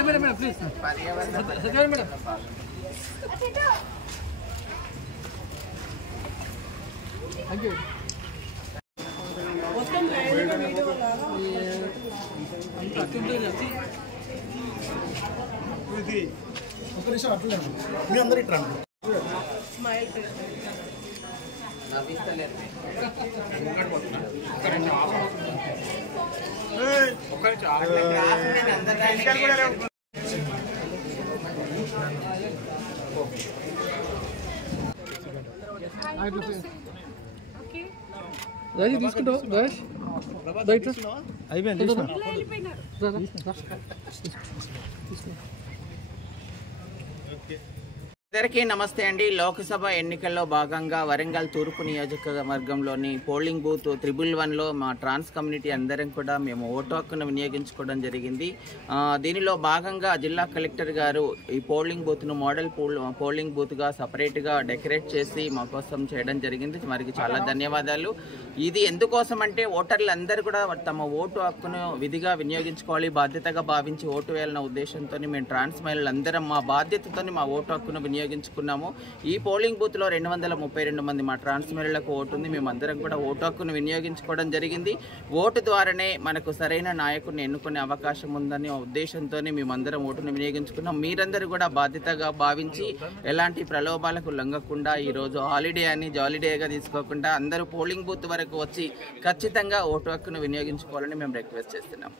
Madam please madam thank you తీసుకుంటావు అయిపోయింది అందరికీ నమస్తే అండి. లోక్సభ ఎన్నికల్లో భాగంగా వరంగల్ తూర్పు నియోజకవర్గంలోని పోలింగ్ బూత్ 111లో మా ట్రాన్స్ కమ్యూనిటీ అందరం కూడా మేము ఓటు హక్కును వినియోగించుకోవడం జరిగింది. దీనిలో భాగంగా జిల్లా కలెక్టర్ గారు ఈ పోలింగ్ బూత్ను మోడల్ పోలింగ్ బూత్గా సపరేట్గా డెకరేట్ చేసి మా కోసం చేయడం జరిగింది. వారికి చాలా ధన్యవాదాలు. ఇది ఎందుకోసం అంటే ఓటర్లు అందరూ కూడా తమ ఓటు హక్కును విధిగా వినియోగించుకోవాలి, బాధ్యతగా భావించి ఓటు వేయాలన్న ఉద్దేశంతో మేము ట్రాన్స్ మహిళలు అందరం మా బాధ్యతతో మా ఓటు హక్కును వినియోగించుకున్నాము. ఈ పోలింగ్ బూత్ లో 232 మంది మా ట్రాన్స్ మహిళలకు ఓటు ఉంది. మేమందరం కూడా ఓటు హక్కును వినియోగించుకోవడం జరిగింది. ఓటు ద్వారానే మనకు సరైన నాయకుడిని ఎన్నుకునే అవకాశం ఉందని ఉద్దేశంతోనే మేమందరం ఓటును వినియోగించుకున్నాం. మీరందరూ కూడా బాధ్యతగా భావించి ఎలాంటి ప్రలోభాలకు లొంగకుండా ఈ రోజు హాలిడే అని జాలిడేగా తీసుకోకుండా అందరూ పోలింగ్ బూత్ వరకు వచ్చి ఖచ్చితంగా ఓటు హక్కును వినియోగించుకోవాలని మేము రిక్వెస్ట్ చేస్తున్నాం.